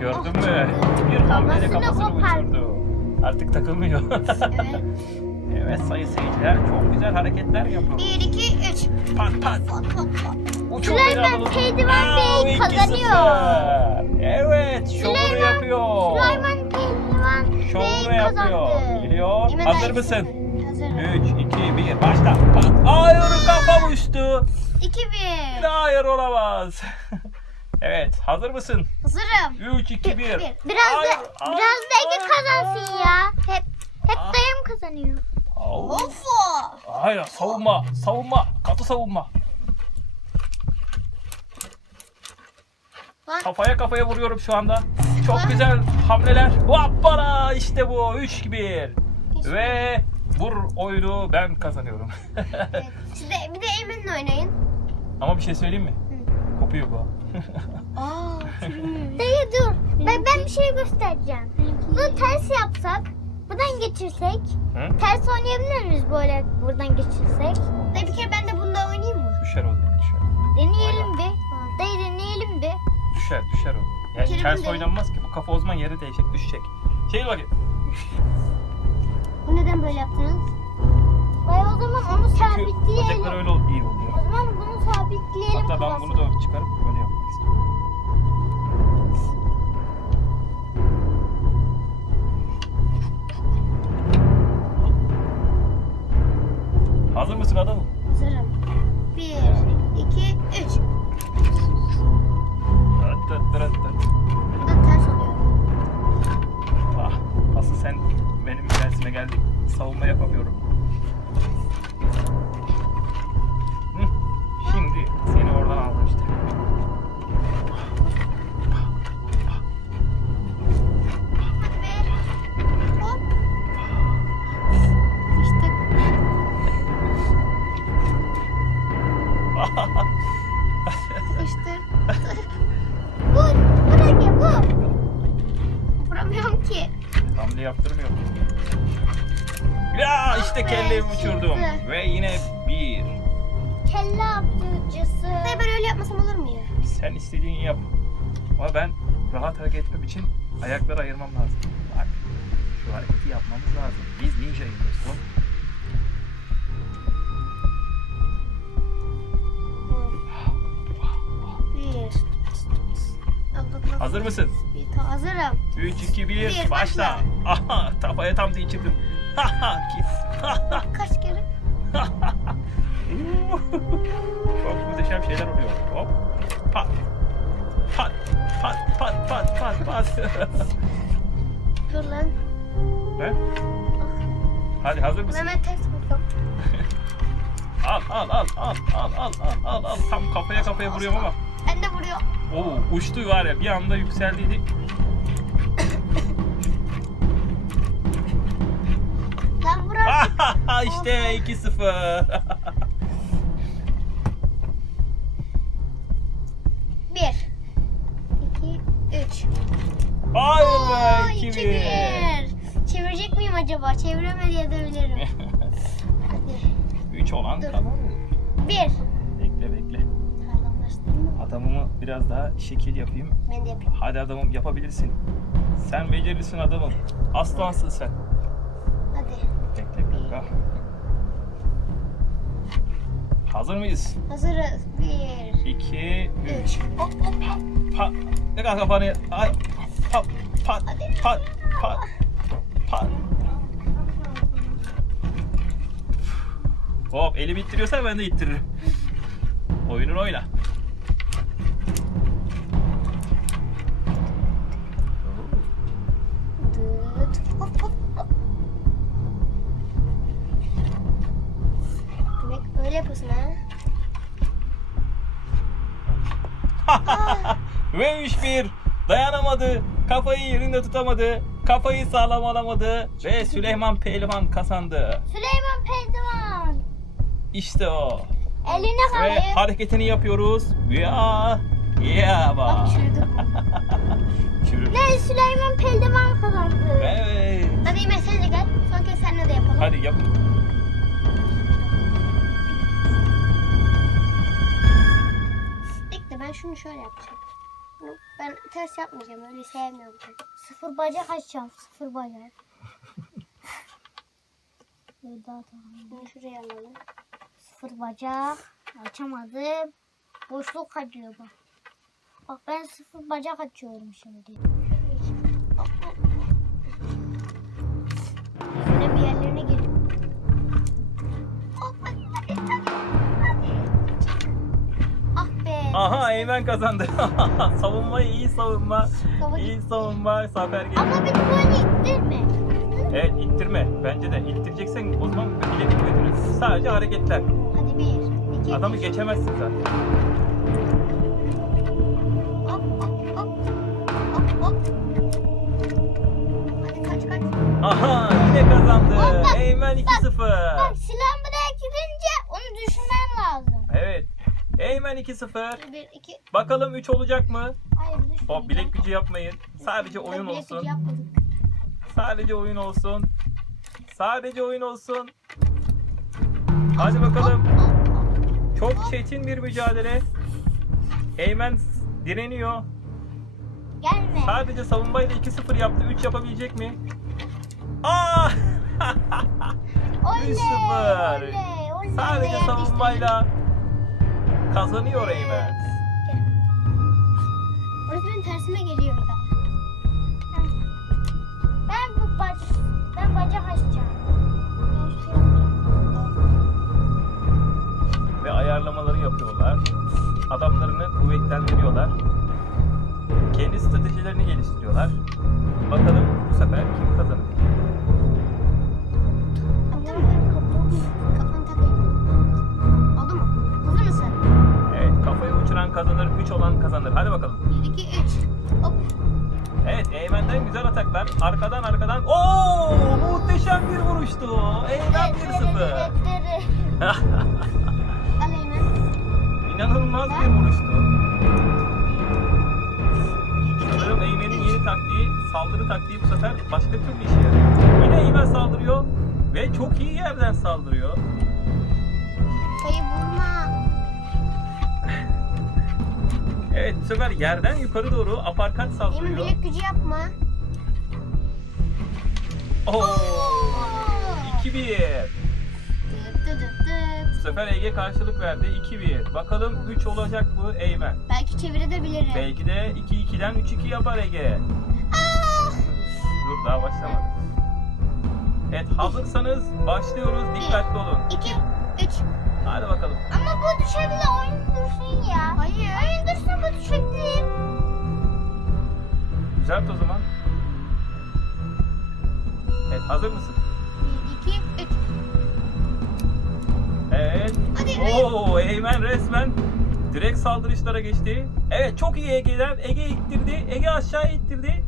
Gördün mü? Bir hamleyle Kafasını kopar. uçurdu. Artık takılmıyor. Evet. evet sayın seyirciler çok güzel hareketler yapıyor. 1, 2, 3. Pat pat. Süleyman. Pehlivan Bey kazanıyor. 2-0. Evet şovunu yapıyor. Süleyman Pehlivan Bey yapıyor. kazandı. Geliyor. Hazır mısın? Hazırım. 3, 2, 1 başla. Pat. Hayır kafam uçtu. 2, 1. Hayır olamaz. evet hazır mısın? Hazırım. 3, 2, 1. Biraz da Hayır, biraz da Ege kazansın ya. Hep hep Ah. dayım kazanıyor. Of. Hayır savunma savunma katı savunma. Lan Kafaya kafaya vuruyorum şu anda. Çok güzel hamleler. Hoppala işte bu 3 1. Ve vur oyunu ben kazanıyorum. Evet. Siz de bir de Eymen'le oynayın. Ama bir şey söyleyeyim mi? Kopuyor bu. Aa, Dayı dur. Ben, ben bir şey göstereceğim. Bunu ters yapsak, buradan geçirsek, Hı? ters oynayabilir miyiz böyle buradan geçirsek? Dayı bir kere ben de bunda oynayayım mı? Düşer o düşer. Deneyelim bir. Dayı deneyelim bir. Düşer düşer o. Yani kere ters oynanmaz ki. Bu kafa o zaman yere değecek düşecek. Şey bakayım. Bu neden böyle yaptınız? Dayı o zaman onu Çünkü sabitleyelim. bacaklar öyle ol- iyi oluyor. Sabitleyelim. Hatta ben bunu da çıkarıp böyle yapmak istiyorum. Hazır mısın adamım? Hazırım. Bir, iki, üç. Tıt tıt. Bu da ters oluyor. Ah, asıl sen benim dersime geldin. Savunma yapamıyorum. Vuramıyorum ki. Hamle yaptırmıyor. Ya işte kelleyi uçurdum. Ve yine bir. Kelle avcısı. Dayı ben öyle yapmasam olur mu ya? Sen istediğini yap. Ama ben rahat hareket etmem için ayakları ayırmam lazım. Bak şu hareketi yapmamız lazım. Biz ninjayız dostum. Hazır mısın? Hazırım. 3, 2, 1, başla. başla. Aha, kafaya tam değiştirdim. Kaç kere? Çok muhteşem şeyler oluyor. Hop, pat. Pat, pat, pat, pat, pat, pat. Dur lan. Ne? Hadi hazır mısın? Mehmet ters vurdum. al, al, al, al, al, al, al, al. Tam kafaya kafaya vuruyorum ama. Ben de vuruyorum. Oo, uçtu var ya bir anda yükseldiydik. Vurar. işte 2-0. Bir. İki, üç. Hayır be iki 2-1. bir. Çevirecek miyim acaba? Çeviremedi edebilirim. Hadi. 3 olan Dur. kazandı. Bir. Bekle bekle. Sağlamlaştırayım mı? Adamımı biraz daha şekil yapayım. Ben de yapayım. Hadi adamım yapabilirsin. Sen becerisin adamım. Aslansın sen. Hadi. Bekle bir dakika. Hazır mıyız? Hazırız. Bir. 2, 3. Üç. Pat. Ne kadar kafanı. Ay. Pat. Pat. Pat. Pat. Pat. Hop eli ittiriyorsan ben de ittiririm. Oyunun oyna. Hop hop yapıyorsun ha? Ve 3-1 dayanamadı. Kafayı yerinde tutamadı. Kafayı sağlam alamadı. Ve Süleyman Pehlivan kazandı. Süleyman Pehlivan. İşte o. Eline Ve sağlık. hareketini yapıyoruz. Ya. Ya bak. Çürüdüm. Çürü. Ne Süleyman Pehlivan kazandı. Evet. Hadi de gel. Son kez seninle de yapalım. Hadi yap. Ben şunu şöyle yapacağım. Ben ters yapmayacağım. Öyle sevmiyorum. ben. Sıfır bacak açacağım. Sıfır bacak. Böyle daha tamam. Bunu şuraya alalım. Sıfır bacak. Açamadım. Boşluk kalıyor bak. Bak ben sıfır bacak açıyorum şimdi. Aha Eymen kazandı. savunma iyi savunma. Savun- İyi savunma. Zafer geldi. Ama beni böyle ittirme. Evet ittirme. Bence de ittireceksen o zaman bilek kuvvetini. Sadece hareketler. Hadi bir, iki, Adamı geçemezsin zaten. hop hop hop. Hop hop. Hadi kaç kaç. Aha yine kazandı. Eymen 2-0. 2-0. Bir, iki. Bakalım 3 olacak mı? Hayır düşmeyeceğim. O bilek gücü yapmayın. Sadece oyun Bilek gücü olsun. yapmadık. Sadece oyun olsun. Sadece oyun olsun. Hadi bakalım. Hop, hop, hop. Çok çetin bir mücadele. Eymen direniyor. Gelme. Sadece savunmayla 2-0 yaptı. 3 yapabilecek mi? Aa! Oley, 3-0. oley, oley. Sadece Değer savunmayla kazanıyor Eymen. Burası benim tersime geliyor bir daha. Ben bu bac ben bacak açacağım. Ben şu yapacağım. Ve ayarlamaları yapıyorlar. Adamlarını kuvvetlendiriyorlar. Kendi stratejilerini geliştiriyorlar. Bakalım bu sefer kim kazanır? Kazanır, 3 olan kazanır. Hadi bakalım. 1, 2, 3. Hop. Evet Eymen'den güzel ataklar. Arkadan arkadan. Oo muhteşem bir vuruştu. Eymen 1-0. Al elini. İnanılmaz bir vuruştu. Sanırım Eymen'in yeni taktiği, saldırı taktiği bu sefer başka türlü işe yarıyor. Yine Eymen saldırıyor ve çok iyi yerden saldırıyor. Sefer yerden yukarı doğru aparkat Emin saldırıyor. bilek gücü yapma. Oo, Oo. 2-1. Dıt dıt dıt dıt. Bu sefer Ege karşılık verdi 2-1. Bakalım 3 olacak mı Eymen? Belki çevirebilirim. Belki de 2-2'den 3-2 yapar Ege. Ah! Dur daha başlamadık. Evet hazırsanız başlıyoruz. Dikkatli olun. 2, 3. Hadi bakalım. Ama bu düşebilir. Oyun dursun ya. Hayır. Oyun dursun bu düşebilir. Düzelt o zaman. Evet hazır mısın? 1, 2, 3. Evet. Hadi. Oo Eymen resmen direkt saldırışlara geçti. Evet çok iyi Ege'den. Ege ittirdi. Ege aşağı ittirdi.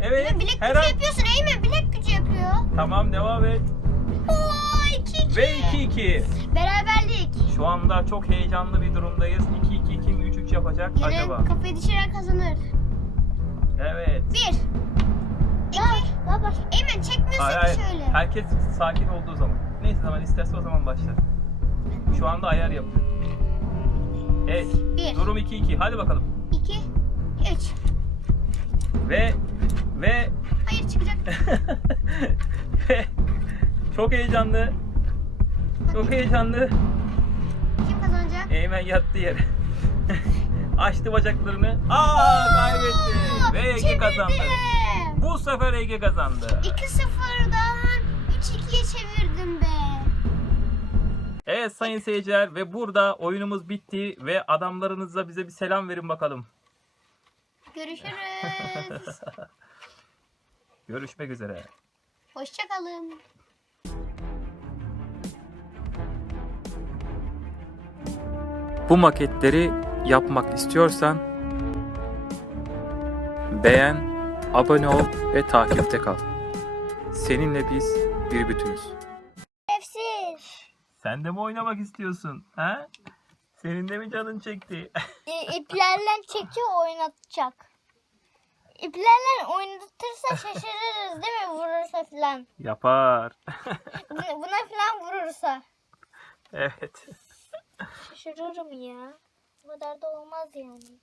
Evet. Eymen bilek her gücü an- yapıyorsun. Eymen bilek gücü yapıyor. Tamam devam et. Oo 2, 2. Ve 2-2. Beraberlik. Şu anda çok heyecanlı bir durumdayız. 2-2 kim 3-3 yapacak Yine acaba? kafayı düşüren kazanır. Evet. 1. 2. Ya bak. Eymen çekmiyorsun Hayır, ki şöyle. Herkes sakin olduğu zaman. Neyse zaman isterse o zaman başlar. Şu anda ayar yapıyor. Evet. Bir. Durum 2-2. Hadi bakalım. 2, 3. Ve ve Hayır çıkacak. ve çok heyecanlı. Çok heyecanlı. Kim kazanacak? Eymen yattı yere. Açtı bacaklarını. Aa kaybetti. Ve Ege Çevirdim. kazandı. Bu sefer Ege kazandı. 2-0'dan 3-2'ye çevirdim be. Evet sayın seyirciler ve burada oyunumuz bitti ve adamlarınızla bize bir selam verin bakalım. Görüşürüz. Görüşmek üzere. Hoşçakalın. Bu maketleri yapmak istiyorsan beğen, abone ol ve takipte kal. Seninle biz bir bütünüz. Şerefsiz. Sen de mi oynamak istiyorsun? Ha? Senin de mi canın çekti? İplerle çekiyor oynatacak. İplerle oynatırsa şaşırırız değil mi vurursa falan. Yapar. Buna buna falan vurursa. evet. 学校这么严？我咋都能骂死你。